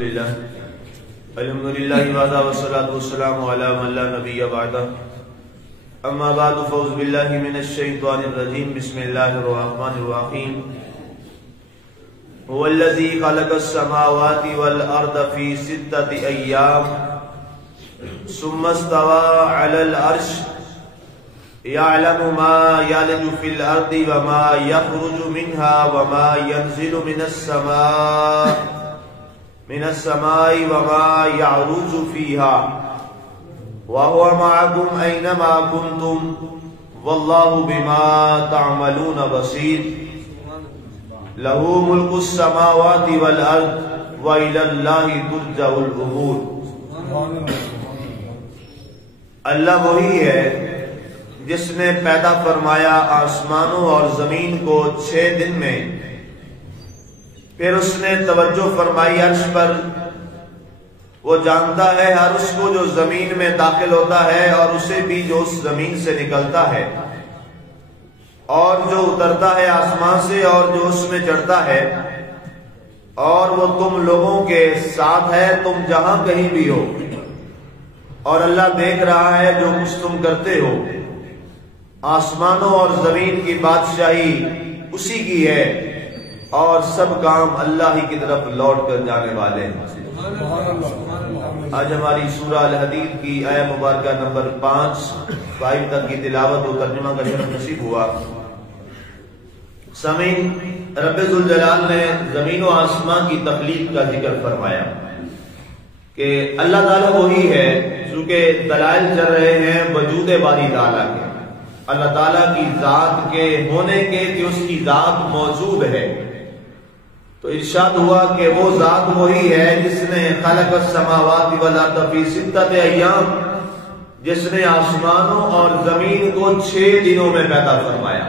الحمدللہ وعدہ والصلاة والسلام علی من لا نبی بعدہ اما بعد فاعوذ باللہ من الشیطان الرجیم بسم اللہ الرحمن الرحیم هو الذی خلق السماوات والارض فی ستۃ ایام ثم استوى علی العرش يعلم ما يلج في الارض وما يخرج منها وما ينزل من السماء وما يعرج فيها وهو معكم أينما كنتم والله بما تعملون بصير له ملك السماوات والأرض وإلى الله ترجع الأمور. اللہ وہی ہے جس نے پیدا فرمایا آسمانوں اور زمین کو 6 دن میں، پھر اس نے توجہ فرمائی عرش پر. وہ جانتا ہے ہر اس کو جو زمین میں داخل ہوتا ہے اور اسے بھی جو اس زمین سے نکلتا ہے، اور جو اترتا ہے آسمان سے اور جو اس میں چڑھتا ہے، اور وہ تم لوگوں کے ساتھ ہے تم جہاں کہیں بھی ہو، اور اللہ دیکھ رہا ہے جو کچھ تم کرتے ہو. آسمانوں اور زمین کی بادشاہی اسی کی ہے اور سب کام اللہ ہی کی طرف لوٹ کر جانے والے ہیں. آج ہماری سورہ الحدید کی آیہ مبارکہ نمبر 5 تک کی تلاوت و ترجمہ کا شرف نصیب ہوا. سامعین، رب ذوالجلال نے زمین و آسمان کی تخلیق کا ذکر فرمایا کہ اللہ تعالیٰ وہی ہے. چونکہ دلائل چل رہے ہیں وجود باری تعالیٰ کے، اللہ تعالیٰ کی ذات کے ہونے کے، کہ اس کی ذات موجود ہے. تو ارشاد ہوا کہ وہ ذات وہی ہے جس نے خلق السماوات والارض فی ستۃ ایام، جس نے آسمانوں اور زمین کو 6 دنوں میں پیدا فرمایا.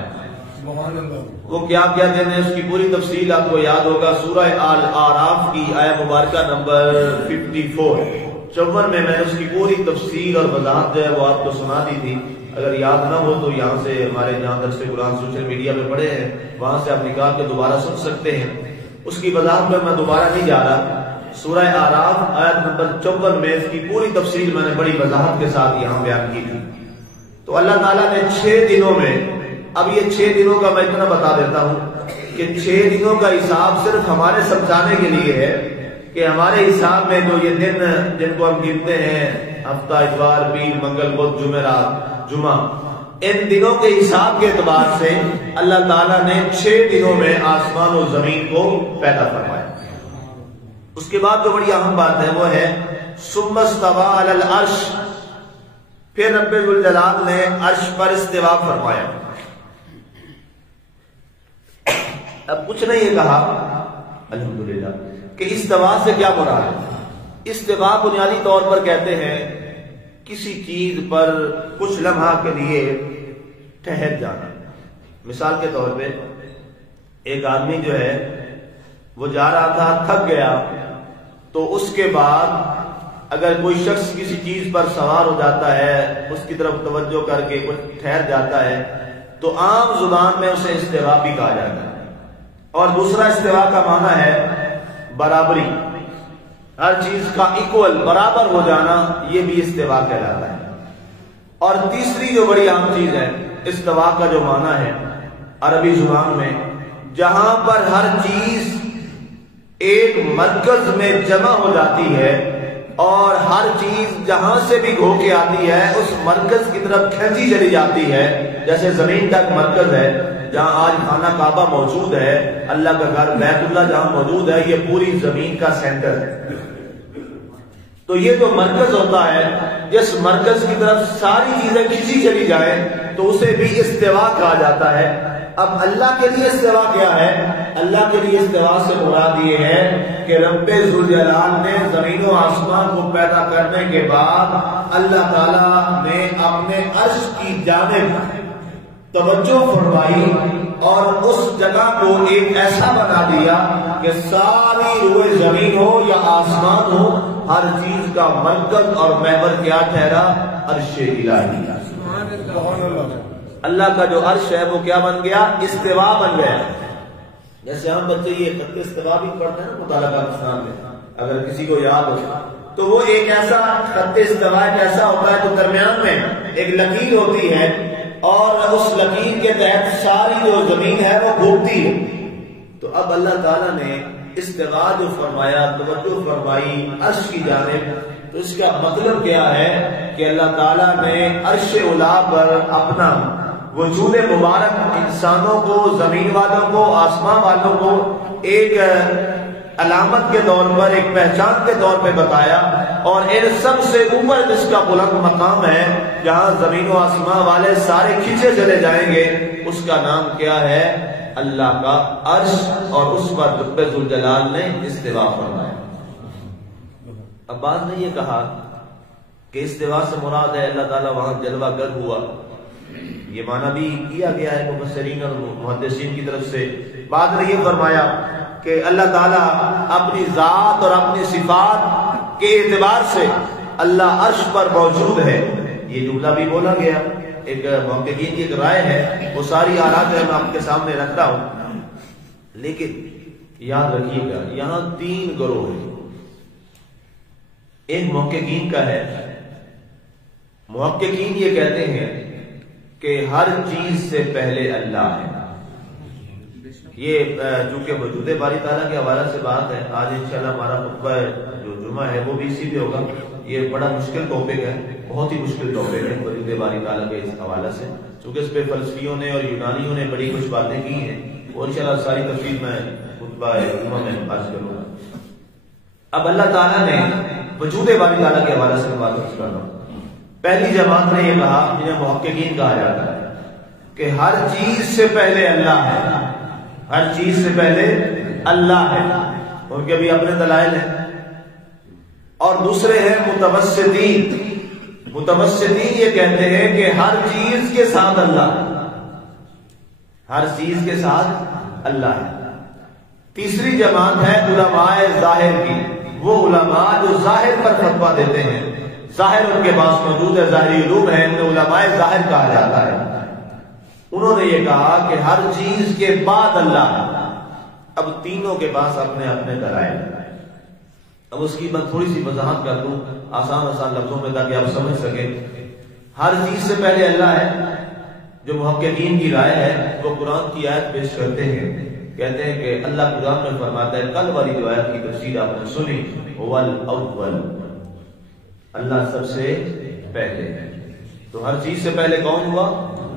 وہ کیا کیا دن ہے اس کی پوری تفصیل آپ کو یاد ہوگا. سورہ الاعراف کی آیہ مبارکہ نمبر 54 میں نے اس کی پوری تفصیل اور وضاحت جو ہے وہ آپ کو سنا دی تھی. اگر یاد نہ ہو تو یہاں سے ہمارے جہاں درس قرآن سوشل میڈیا پہ پڑے ہیں وہاں سے آپ نکال کے دوبارہ سن سکتے ہیں. اس کی وضاحت میں دوبارہ نہیں جا رہا. سورہ اعراف آیت نمبر 54 میں اس کی پوری تفصیل میں نے بڑی وضاحت کے ساتھ یہاں بیان کی تھی. تو اللہ تعالیٰ نے 6 دنوں میں، اب یہ 6 دنوں کا میں اتنا بتا دیتا ہوں کہ 6 دنوں کا حساب صرف ہمارے سمجھانے کے لیے ہے کہ ہمارے حساب میں جو یہ دن جن کو ہم گنتے ہیں ہفتہ، اتوار، پیر، منگل، بدھ، جمعرات، جمعہ، ان دنوں کے حساب کے اعتبار سے اللہ تعالیٰ نے 6 دنوں میں آسمان و زمین کو پیدا فرمایا. اس کے بعد جو بڑی اہم بات ہے وہ ہے ثم استوى علی العرش، پھر رب ذوالجلال نے عرش پر استوا فرمایا. اب کچھ نے یہ کہا الحمدللہ کہ استوا سے کیا مراد ہے. استوا بنیادی طور پر کہتے ہیں کسی چیز پر کچھ لمحہ کے لیے ٹھہر جانا. مثال کے طور پہ ایک آدمی جو ہے وہ جا رہا تھا، تھک گیا، تو اس کے بعد اگر کوئی شخص کسی چیز پر سوار ہو جاتا ہے، اس کی طرف توجہ کر کے کچھ ٹھہر جاتا ہے، تو عام زبان میں اسے استوا بھی کہا جاتا ہے. اور دوسرا استوا کا معنی ہے برابری، ہر چیز کا ایکول، برابر ہو جانا، یہ بھی استوا کہلاتا ہے. اور تیسری جو بڑی اہم چیز ہے استوا کا جو معنی ہے عربی زبان میں، جہاں پر ہر چیز ایک مرکز میں جمع ہو جاتی ہے اور ہر چیز جہاں سے بھی گھو کے آتی ہے اس مرکز کی طرف کھینچی چلی جاتی ہے. جیسے زمین کا ایک مرکز ہے جہاں آج خانہ کعبہ موجود ہے، اللہ کا گھر بیت اللہ جہاں موجود ہے، یہ پوری زمین کا سینٹر ہے. تو یہ جو مرکز ہوتا ہے، جس مرکز کی طرف ساری چیزیں کھینچی چلی جائیں تو اسے بھی استوا کہا جاتا ہے. اب اللہ کے لیے استوا کیا ہے؟ اللہ کے لیے استوا سے مراد یہ ہے کہ رب ذوالجلال نے زمین و آسمان کو پیدا کرنے کے بعد اللہ تعالیٰ نے اپنے عرش کی جانب توجہ فرمائی اور اس جگہ کو ایک ایسا بنا دیا کہ ساری روئے زمین ہو یا آسمان ہو، ہر چیز کا مرکز اور محور کیا ٹھہرا؟ عرش الہی. اللہ کا جو عرش ہے وہ کیا بن گیا؟ استوا بن گیا. جیسے ہم بچے یہ خط استوا بھی پڑھتے ہیں نا مطالعہ پاکستان میں، اگر کسی کو یاد ہو تو وہ ایک ایسا خط استوا ایسا ہوتا ہے تو درمیان میں ایک لکیر ہوتی ہے اور اس لکیر کے تحت ساری جو زمین ہے وہ گھومتی ہے. تو اب اللہ تعالیٰ نے استوا جو فرمایا، توجہ فرمائی عرش کی جانب، تو اس کا مطلب کیا ہے کہ اللہ تعالیٰ نے عرش اولا پر اپنا وجود مبارک انسانوں کو، زمین والوں کو، آسمان والوں کو ایک علامت کے طور پر، ایک پہچان کے طور پہ بتایا. اور ان سب سے اوپر جس کا بلند مقام ہے، جہاں زمین و آسمان والے سارے کھینچے چلے جائیں گے، اس کا نام کیا ہے؟ اللہ کا عرش. اور اس پر رب ذوالجلال نے استوا فرمایا. اب بعض نے یہ کہا کہ استوا سے مراد ہے اللہ تعالیٰ وہاں جلوہ گر ہوا. یہ معنی بھی کیا گیا ہے مفسرین اور محدثین کی طرف سے. بعد نے یہ فرمایا کہ اللہ تعالیٰ اپنی ذات اور اپنی صفات کے اعتبار سے اللہ عرش پر موجود ہے. یہ جملہ بھی بولا گیا. ایک محققین کی ایک رائے ہے، وہ ساری آرات میں آپ کے سامنے رکھتا ہوں. لیکن یاد رکھیے گا یہاں 3 گروہ ہیں. ایک محققین کا ہے، محققین یہ کہتے ہیں کہ ہر چیز سے پہلے اللہ ہے. یہ چونکہ وجود باری تعالیٰ کے حوالے سے بات ہے، آج انشاءاللہ ہمارا خطبہ جو جمعہ ہے وہ بھی اسی پہ ہوگا. یہ بڑا مشکل ٹاپک ہے، بہت ہی مشکل ٹاپک ہے وجود باری تعالیٰ کے اس حوالے سے، چونکہ اس پہ فلسفیوں نے اور یونانیوں نے بڑی کچھ باتیں کی ہیں. اور انشاءاللہ ساری تفصیل میں خطبہ جمعہ میں عرض کروں گا. اب اللہ تعالیٰ نے وجود باری تعالیٰ کے حوالے سے بات کر رہا ہوں. پہلی جماعت نے یہ کہا، جنہیں محققین کہا جاتا ہے، کہ ہر چیز سے پہلے اللہ ہے. ہر چیز سے پہلے اللہ ہے. ان کے بھی اپنے دلائل ہیں. اور دوسرے ہیں متوسطین. متوسطین یہ کہتے ہیں کہ ہر چیز کے ساتھ اللہ ہے. ہر چیز کے ساتھ اللہ ہے. تیسری جماعت ہے علماء ظاہر کی. وہ علماء جو ظاہر پر فتویٰ دیتے ہیں، ظاہر ان کے پاس موجود ہے، ظاہری علوم ہے، انہیں علماء ظاہر کہا جاتا ہے. انہوں نے یہ کہا کہ ہر چیز کے بعد اللہ ہے. اب تینوں کے پاس اپنے اپنے دلائل. اب اس کی میں تھوڑی سی وضاحت کر دوں آسان لفظوں میں تاکہ آپ سمجھ سکیں. ہر چیز سے پہلے اللہ ہے. جو محققین کی رائے ہے وہ قرآن کی آیت پیش کرتے ہیں، کہتے ہیں کہ اللہ قرآن میں فرماتا ہے، کل والی جو آیت کی تفسیر آپ نے سنی، هو الاول، اللہ سب سے پہلے. تو ہر چیز سے پہلے کون ہوا؟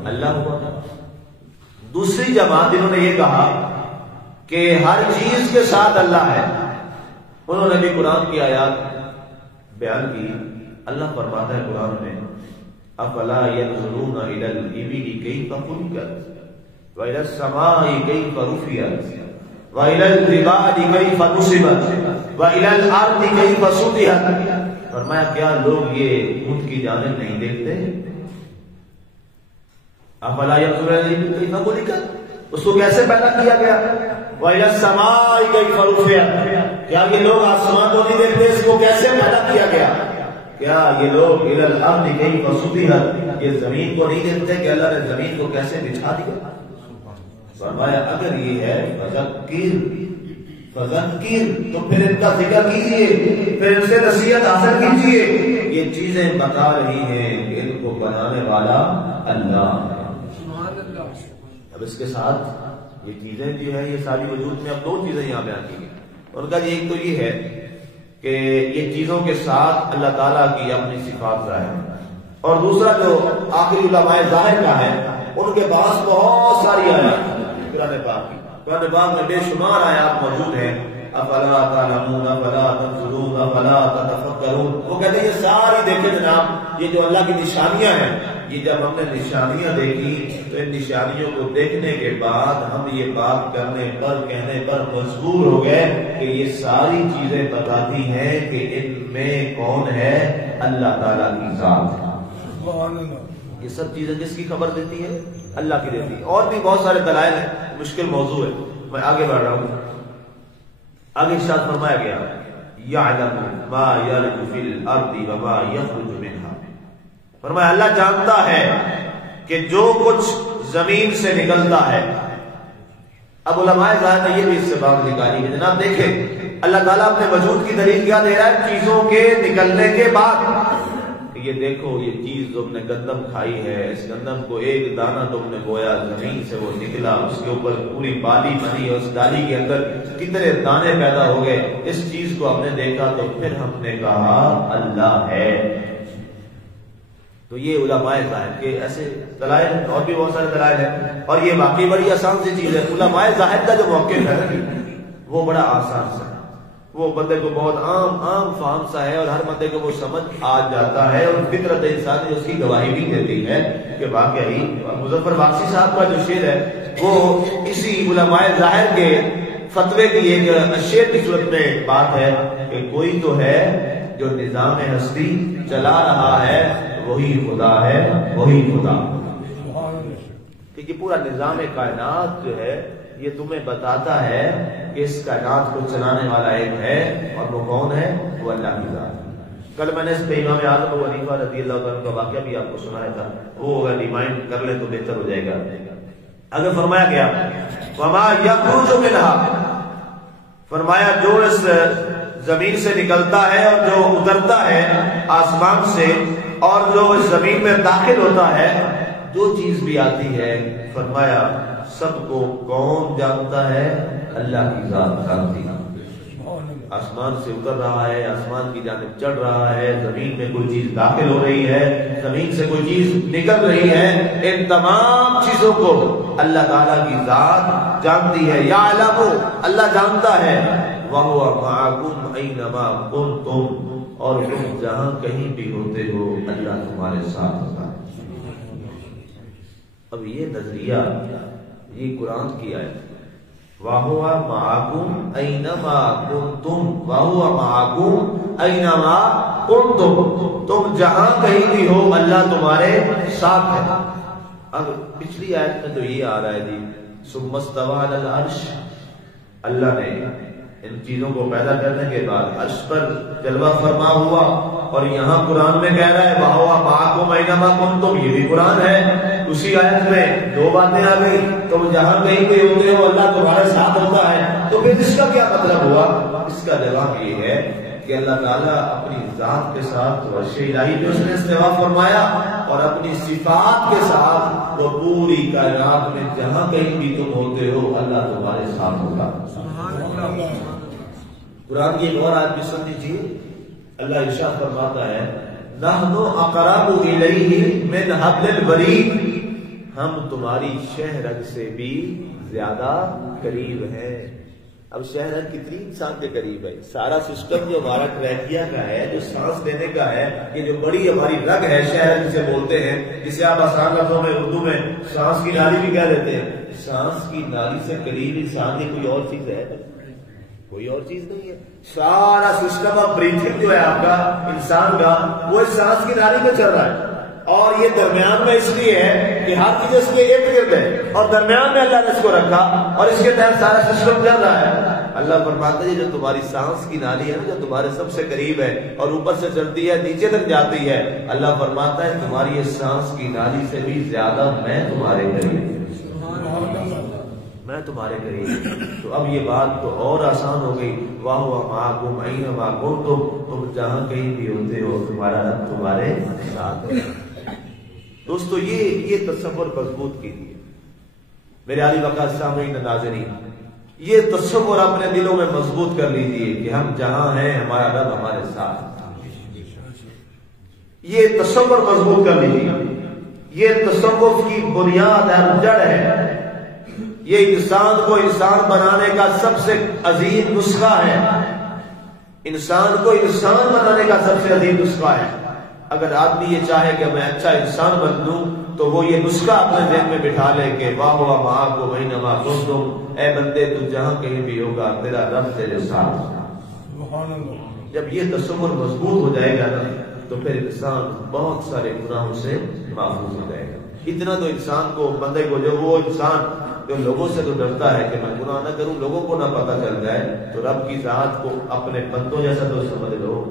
اللہ ہوا. دوسری جماعت جنہوں نے یہ کہا کہ ہر چیز کے ساتھ اللہ ہے، انہوں نے بھی قرآن کی آیات بیان کی. اللہ فرماتا ہے قرآن میں، افلا ينظرون الى الابل كيف خلقت والى السماء كيف رفعت والى الجبال كيف نصبت والى الارض كيف سطحت. فرمایا کیا لوگ یہ اونٹ کی جانب نہیں دیکھتے؟ افلا ينظرون الى الابل كيف خلقت، اس کو کیسے پیدا کیا گیا؟ والى السماء كيف رفعت، کیا یہ لوگ آسمان کو نہیں دیکھتے اس کو کیسے پیدا کیا گیا؟ کیا یہ لوگ الى الارض كيف سطحت، یہ زمین کو نہیں دیکھتے کہ اللہ نے زمین کو کیسے بچھا دیا؟ فرمایا اگر یہ ہے فذکر تو پھر ان کا ذکر کیجئے، پھر ان سے نصیحت حاصل کیجئے. یہ چیزیں بتا رہی ہیں کہ ان کو بنانے والا اللہ ہے. اب اس کے ساتھ یہ چیزیں جو ہے یہ ساری وجود میں اب 2 چیزیں یہاں بیان کی گئی. ان کا ایک تو یہ ہے کہ یہ چیزوں کے ساتھ اللہ تعالیٰ کی اپنی صفات ظاہر ہے، اور دوسرا جو آخری علماء ظاہر کا ہے ان کے پاس بہت ساری آیات قرآن پاک کی. قرآن پاک میں بے شمار آیات موجود ہیں. افلا تعلمون افلا تنظرون افلا تتفکرون. وہ کہتے ہیں یہ ساری دیکھیں جناب، یہ جو اللہ کی نشانیاں ہیں، یہ جب ہم نے نشانیاں دیکھی تو ان نشانیوں کو دیکھنے کے بعد ہم یہ بات کرنے پر کہنے پر مجبور ہو گئے کہ یہ ساری چیزیں بتاتی ہیں کہ ان میں کون ہے؟ اللہ تعالیٰ کی ذات. یہ سب چیزیں کس کی خبر دیتی ہے؟ اللہ کی دیتی ہے. اور بھی بہت سارے دلائل ہیں، مشکل موضوع ہے، میں آگے بڑھ رہا ہوں. آگے ارشاد فرمایا گیا، یعلم ما یلج فی الارض وما یخرج منها. فرمایا اللہ جانتا ہے کہ جو کچھ زمین سے نکلتا ہے. اب علماء ظاہر نے یہ بھی اس سے بات نکالی کہ جناب دیکھیں اللہ تعالیٰ اپنے وجود کی دلیل کیا دے رہا ہے؟ چیزوں کے نکلنے کے بعد یہ دیکھو یہ چیز تم نے گندم کھائی ہے، اس گندم کو ایک دانہ تم نے بویا، زمین سے وہ نکلا، اس کے اوپر پوری بالی بنی، اس ڈالی کے اندر کتنے دانے پیدا ہو گئے، اس چیز کو ہم نے دیکھا تو پھر ہم نے کہا اللہ ہے۔ تو یہ علماء ظاہر کے ایسے دلائل ہیں، اور بھی بہت سارے دلائل ہیں، اور یہ واقعی بڑی آسان سی چیز ہے۔ علماء ظاہر کا جو موقف ہے وہ بڑا آسان سا ہے، وہ بندے کو بہت عام فہم سا ہے، اور ہر بندے کو وہ سمجھ آ جاتا ہے، اور فطرت انسانی اس کی گواہی بھی دیتی ہے کہ واقعی مظفر باقی صاحب کا جو شعر ہے وہ اسی علماء ظاہر کے فتوے کی ایک شعر کی صورت میں بات ہے کہ کوئی تو ہے جو نظام ہستی چلا رہا ہے، وہی خدا ہے، وہی خدا۔ کیونکہ پورا نظام کائنات جو ہے یہ تمہیں بتاتا ہے کہ اس کائنات کو چلانے والا ایک ہے، اور وہ کون ہے؟ وہ اللہ کی ذات۔ کل میں نے اس پہ امام اعظم ابو حنیفہ رضی اللہ عنہ کا واقعہ بھی آپ کو سنایا تھا، وہ اگر ریمائنڈ کر لیں تو بہتر ہو جائے گا۔ اگر فرمایا گیا وما یخرج منها، فرمایا جو اس زمین سے نکلتا ہے اور جو اترتا ہے آسمان سے، اور جو اس زمین میں داخل ہوتا ہے، جو چیز بھی آتی ہے، فرمایا سب کو کون جانتا ہے؟ اللہ کی ذات جانتی ہے۔ آسمان سے اتر رہا ہے، آسمان کی جانب چڑھ رہا ہے، زمین میں کوئی چیز داخل ہو رہی ہے، زمین سے کوئی چیز نکل رہی ہے، ان تمام چیزوں کو اللہ تعالیٰ کی ذات جانتی ہے۔ یعلم، اللہ جانتا ہے، وَهُوَ مَعَكُمْ أَيْنَمَا كُنتُمْ، اور تم جہاں کہیں بھی ہوتے ہو اللہ تمہارے ساتھ ہوتا ہے۔ اب یہ نظریہ، یہ قرآن کی آیت، وَهُوَ مَعَكُمْ أَيْنَمَا كُنتُمْ، وَهُوَ مَعَكُمْ أَيْنَمَا كُنتُمْ، تم جہاں کہیں بھی ہو اللہ تمہارے ساتھ ہے۔ اب پچھلی آیت میں تو یہ آ رہا ہے جی ثم استوى علی العرش، اللہ نے ان چیزوں کو پیدا کرنے کے بعد عرش پر جلوہ فرما ہوا، اور یہاں قرآن میں کہہ رہا ہے وَهُوَ مَعَكُمْ أَيْنَمَا كُنتُمْ، یہ بھی قرآن ہے۔ اسی آیت میں دو باتیں آ گئی، تم جہاں کہیں پہ ہوتے ہو اللہ تمہارے ساتھ ہوتا ہے، تو پھر اس کا کیا مطلب ہوا؟ اس کا جواب یہ ہے کہ اللہ تعالیٰ اپنی ذات کے ساتھ عرش الہی پہ اس نے استوا فرمایا، اور اپنی صفات کے ساتھ وہ پوری کائنات میں جہاں کہیں بھی تم ہوتے ہو اللہ تمہارے ساتھ ہوتا ہے۔ قرآن کی ایک اور آیت بھی سن لیجیے، اللہ ارشاد فرماتا ہے نحن اقرب الیہ من حبل الورید، ہم تمہاری شہ رگ سے بھی زیادہ قریب ہیں۔ اب شہ رگ کتنی انسان کے قریب ہے؟ سارا سسٹم جو ہمارا ٹریکیا کا ہے، جو سانس لینے کا ہے، یہ جو بڑی ہماری رگ ہے، شہ رگ جسے بولتے ہیں، جسے آپ آسان لفظوں میں اردو میں سانس کی نالی بھی کہہ دیتے ہیں، سانس کی نالی سے قریب انسان کی کوئی اور چیز ہے؟ کوئی اور چیز نہیں ہے۔ سارا سسٹم آف بریتھنگ جو ہے آپ کا انسان کا، وہ اس سانس کی نالی میں چل رہا ہے، اور یہ درمیان میں اس لیے ہے کہ ہر چیز اس کے ارد گرد ہے، اور درمیان میں اللہ نے اس کو رکھا، اور اس کے تحت سارا سسٹم چل رہا ہے۔ اللہ فرماتا ہے جو تمہاری سانس کی نالی ہے نا، جو تمہارے سب سے قریب ہے اور اوپر سے چلتی ہے نیچے تک جاتی ہے، اللہ فرماتا ہے تمہاری اس سانس کی نالی سے بھی زیادہ میں تمہارے قریب، میں تمہارے قریب۔ تو اب یہ بات تو اور آسان ہو گئی، وَهُوَ مَعَكُمْ أَيْنَمَا كُنتُمْ، تم جہاں کہیں بھی ہوتے ہو تمہارا رب تمہارے ساتھ ہے۔ دوستو یہ تصور مضبوط کیجیے میرے علی وقار سامعین ناظرین، یہ تصور اپنے دلوں میں مضبوط کر لیجیے کہ ہم جہاں ہیں ہمارا رب ہمارے ساتھ، یہ تصور مضبوط کر لیجیے۔ یہ تصور کی بنیاد ہے، جڑ ہے، یہ انسان کو انسان بنانے کا سب سے عظیم نسخہ ہے، انسان کو انسان بنانے کا سب سے عظیم نسخہ ہے۔ اگر آدمی یہ چاہے کہ میں اچھا انسان بن لوں تو وہ یہ نسخہ اپنے ذہن میں بٹھا لے کہ وَهُوَ مَعَكُمْ أَيْنَمَا كُنتُمْ، اے بندے تو جہاں کہیں بھی ہوگا تیرا رب تیرے ساتھ۔ جب یہ تصور مضبوط ہو جائے گا نا تو پھر انسان بہت سارے گناہوں سے محفوظ ہو جائے گا۔ اتنا تو انسان کو، بندے کو، جو وہ انسان جو لوگوں سے تو ڈرتا ہے کہ میں گناہ نہ کروں، لوگوں کو نہ پتہ چل جائے، تو رب کی ذات کو اپنے بندوں جیسا تو سمجھ لو،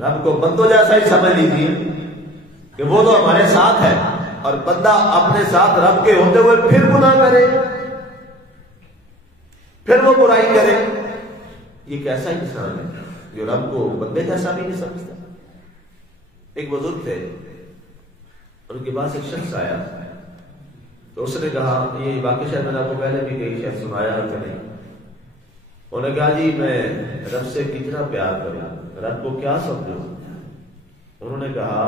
رب کو بندوں جیسا ہی سمجھ لیجیے کہ وہ تو ہمارے ساتھ ہے، اور بندہ اپنے ساتھ رب کے ہوتے ہوئے پھر گناہ کرے، پھر وہ برائی کرے. یہ کیسا انسان ہے جو رب کو بندے جیسا بھی نہیں سمجھتا. ایک بزرگ تھے، ان کے پاس ایک شخص آیا تو اس نے کہا، یہ واقعہ شاید میں نے آپ کو پہلے بھی کئی شاید سنایا کہ نہیں. انہوں نے کہا جی میں رب سے کتنا پیار کروں، رب کو کیا سمجھوں. انہوں نے کہا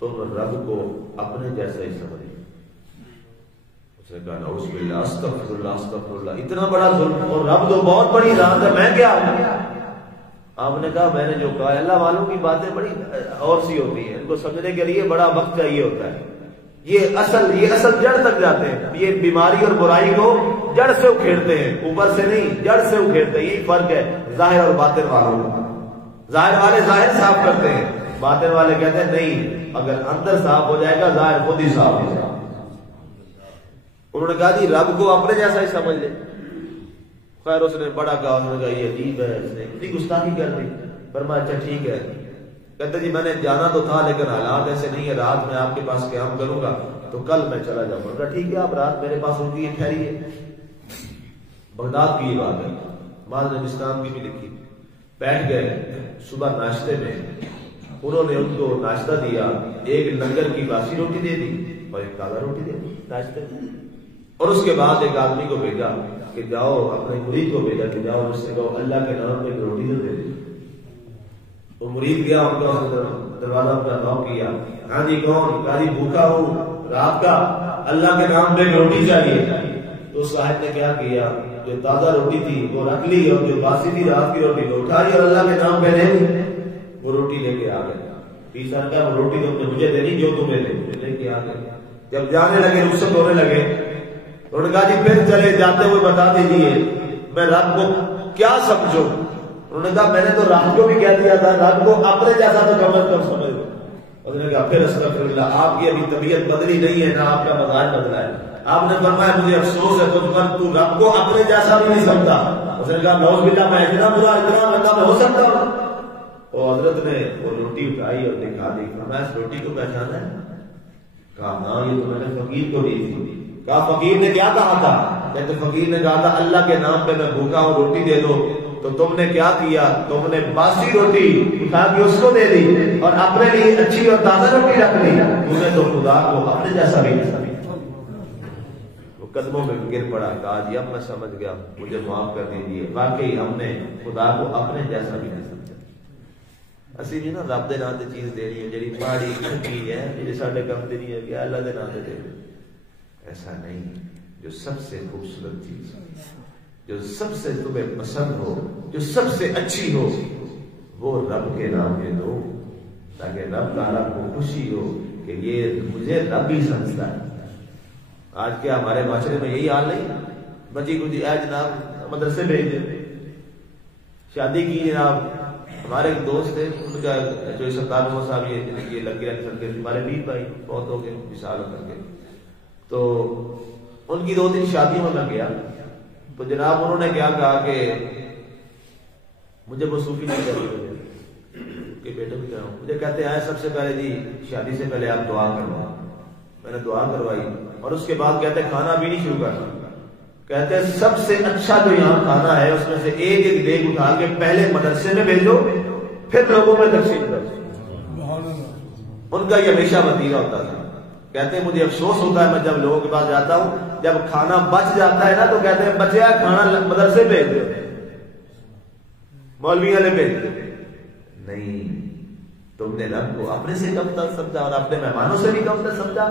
تم رب کو اپنے جیسا ہی سمجھو. اس نے کہا نعوذ باللہ، استغفر اللہ استغفر اللہ، اتنا بڑا ظلم، اور رب تو بہت بڑی ذات ہے، میں کیا ہوں. آپ نے کہا میں نے جو کہا، اللہ والوں کی باتیں بڑی اور سی ہوتی ہیں، ان کو سمجھنے کے لیے بڑا وقت چاہیے ہوتا ہے. یہ اصل جڑ تک جاتے ہیں. یہ بیماری اور برائی کو جڑ سے اکھیڑتے ہیں، اوپر سے نہیں، جڑ سے اکھیڑتے ہیں. یہی فرق ہے ظاہر اور باطن والوں کا. ظاہر والے ظاہر صاف کرتے ہیں، باطن والے کہتے ہیں نہیں، اگر اندر صاف ہو جائے گا ظاہر خود ہی صاف ہو جائے گا. انہوں نے کہا جی رب کو اپنے جیسا ہی سمجھ لے. خیر اس نے بڑا کہا، انہوں نے کہا یہ عجیب ہے، اس نے اتنی گستاخی کر دی. فرمایا اچھا ٹھیک ہے. کہتے جی میں نے جانا تو تھا لیکن حالات ایسے نہیں ہے، رات میں آپ کے پاس قیام کروں گا تو کل میں چلا جاؤں گا. ٹھیک ہے آپ رات میرے پاس رکیے، ٹھہریے. بغداد کی یہ بات ہے، ماضی نبستان کی بھی لکھی. بیٹھ گئے صبح ناشتے میں، انہوں نے ان کو ناشتہ دیا. ایک لنگر کی باسی روٹی دے دی اور ایک تازہ روٹی دے دی ناشتے میں. اور اس کے بعد ایک آدمی کو بھیجا کہ جاؤ، اپنے مرید کو بھیجا کہ جاؤ اس سے کہو اللہ کے نام پہ ایک روٹی دے دی. وہ مرید گیا، ان کا دروازہ پر نوک کیا. ہاں جی کون؟ کہا جی بھوکا ہوں رات کا، اللہ کے نام پہ روٹی چاہیے. تو صاحب نے کیا کیا، جو تازہ روٹی تھی وہ رکھ لی اور جو باسی تھی رات کی روٹی وہ اٹھا لی اور اللہ کے نام پہ نہیں وہ روٹی لے کے آ گئے. تیسرا کا وہ روٹی تم نے مجھے دینی جو تمہیں لے کے آ گئے. جب جانے لگے رخصت ہونے لگے، انہوں نے کہا جی پھر چلے جاتے ہوئے بتا دیجیے میں رب کو کیا سمجھوں. انہوں نے کہا میں نے تو رب کو بھی کہہ دیا تھا، رب کو اپنے جیسا تو کم از کم سمجھ لو. انہوں نے کہا پھر استغفر اللہ، آپ کی ابھی طبیعت بدلی نہیں ہے، نہ آپ کا مزاج بدلا ہے. آپ نے فرمایا مجھے افسوس ہے تجھ پر، تو رب کو اپنے جیسا بھی نہیں سمجھتا. اس نے کہا نعوذ باللہ، میں اتنا برا اتنا گندا میں ہو سکتا ہوں. اور حضرت نے وہ روٹی اٹھائی اور دکھا دی. فرمایا اس روٹی کو پہچانا ہے؟ کہا ہاں یہ تو میں نے فقیر کو دی تھی. کہا فقیر نے کیا کہا تھا؟ کہتے فقیر نے کہا تھا اللہ کے نام پہ میں بھوکا ہوں روٹی دے دو. تو تم نے کیا کیا؟ تم نے باسی روٹی اٹھا کے اس کو دے دی اور اپنے لیے اچھی اور تازہ روٹی رکھ لی. تم نے تو خدا کو اپنے جیسا بھی نہیں. وہ قدموں میں گر پڑا. کہا جی اب میں سمجھ گیا، مجھے معاف کر دیجیے. واقعی ہم نے خدا کو اپنے جیسا بھی نہیں سمجھا. اسی بھی نا رب دے نام تے چیز دینی ہے جڑی ماڑی کھٹی ہے، جڑی ساڈے کم تے نہیں ہے کہ اللہ دے نام تے دے. ایسا نہیں، جو سب سے خوبصورت چیز، جو سب سے تمہیں پسند ہو، جو سب سے اچھی ہو، وہ رب کے نام پہ دو، تاکہ رب تعالیٰ کو خوشی ہو کہ یہ مجھے رب ہی سمجھتا ہے. آج کیا ہمارے معاشرے میں یہی حال نہیں؟ بچی کو جی جناب مدرسے بھیج دیں، شادی کی جناب. ہمارے ایک دوست تھے، ان کا جو 97 صاحب یہ لگ گیا ہمارے 20 بھائی بہت ہو گئے مثال کر کے. تو ان کی 2-3 شادیوں میں میں گیا تو جناب انہوں نے کیا کہا کہ مجھے وہ صوفی نہیں کرتے کہ بیٹے بھی کہا مجھے کہتے ہیں سب سے پہلے جی شادی سے پہلے آپ دعا کروا. میں نے دعا کروائی اور اس کے بعد کہتے کھانا بھی نہیں شروع کرنا. کہتے ہیں سب سے اچھا جو یہاں کھانا ہے اس میں سے ایک ایک دیگ اٹھا کے پہلے مدرسے میں بھیجو، پھر لوگوں میں تقسیم کرو. ان کا یہ ہمیشہ وتیرہ ہوتا تھا. کہتے ہیں مجھے افسوس ہوتا ہے میں جب لوگوں کے پاس جاتا ہوں، جب کھانا بچ جاتا ہے نا تو کہتے ہیں بچیا کھانا مدرسے بھیج دو، مولوی والے بھیج دو. نہیں، تم نے رب کو اپنے سے کم تر سمجھا اور اپنے مہمانوں سے بھی کم تر سمجھا.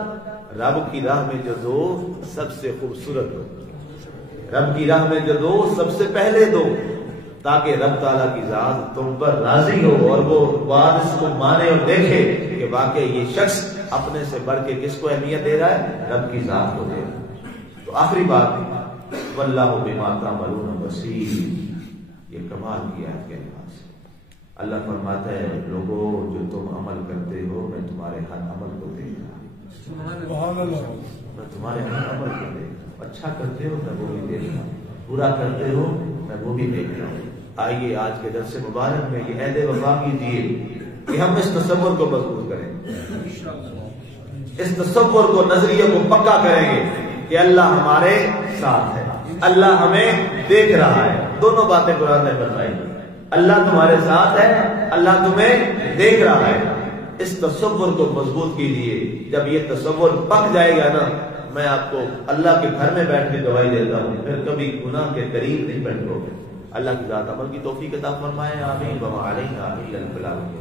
رب کی راہ میں جو دو سب سے خوبصورت دو، رب کی راہ میں جو دو سب سے پہلے دو، تاکہ رب تعالیٰ کی ذات تم پر راضی ہو اور وہ بعد اس کو مانے اور دیکھے کہ واقعی یہ شخص اپنے سے بڑھ کے کس کو اہمیت دے رہا ہے؟ رب کی ذات کو دے رہا ہے. تو آخری بات، واللہ بما تعملون بصیر، یہ کمال کیا ہے کے پاس. اللہ فرماتا ہے لوگوں جو تم عمل کرتے ہو میں تمہارے ہر عمل کو دیکھ رہا ہوں. میں تمہارے ہر عمل کو دیکھ رہا ہوں. اچھا کرتے ہو میں وہ بھی دیکھ رہا ہوں، برا کرتے ہو میں وہ بھی دیکھ رہا ہوں. آئیے آج کے درس مبارک میں یہ عہد وفا کیجیے کہ ہم اس تصور کو مضبوط کریں، اس تصور کو نظریے کو پکا کریں گے کہ اللہ ہمارے ساتھ ہے. اللہ ہمیں دیکھ رہا ہے. دونوں باتیں قرآن نے فرمائی. اللہ تمہارے ساتھ ہے, اللہ تمہیں دیکھ رہا ہے. اس تصور کو مضبوط کیجیے. جب یہ تصور پک جائے گا نا, میں آپ کو اللہ کے گھر میں بیٹھ کے گواہی دیتا ہوں, پھر کبھی گناہ کے قریب نہیں بیٹھو گے. اللہ کی ذات عمل کی توفیق عطا فرمائے. آمین. وما علینا الا البلاغ.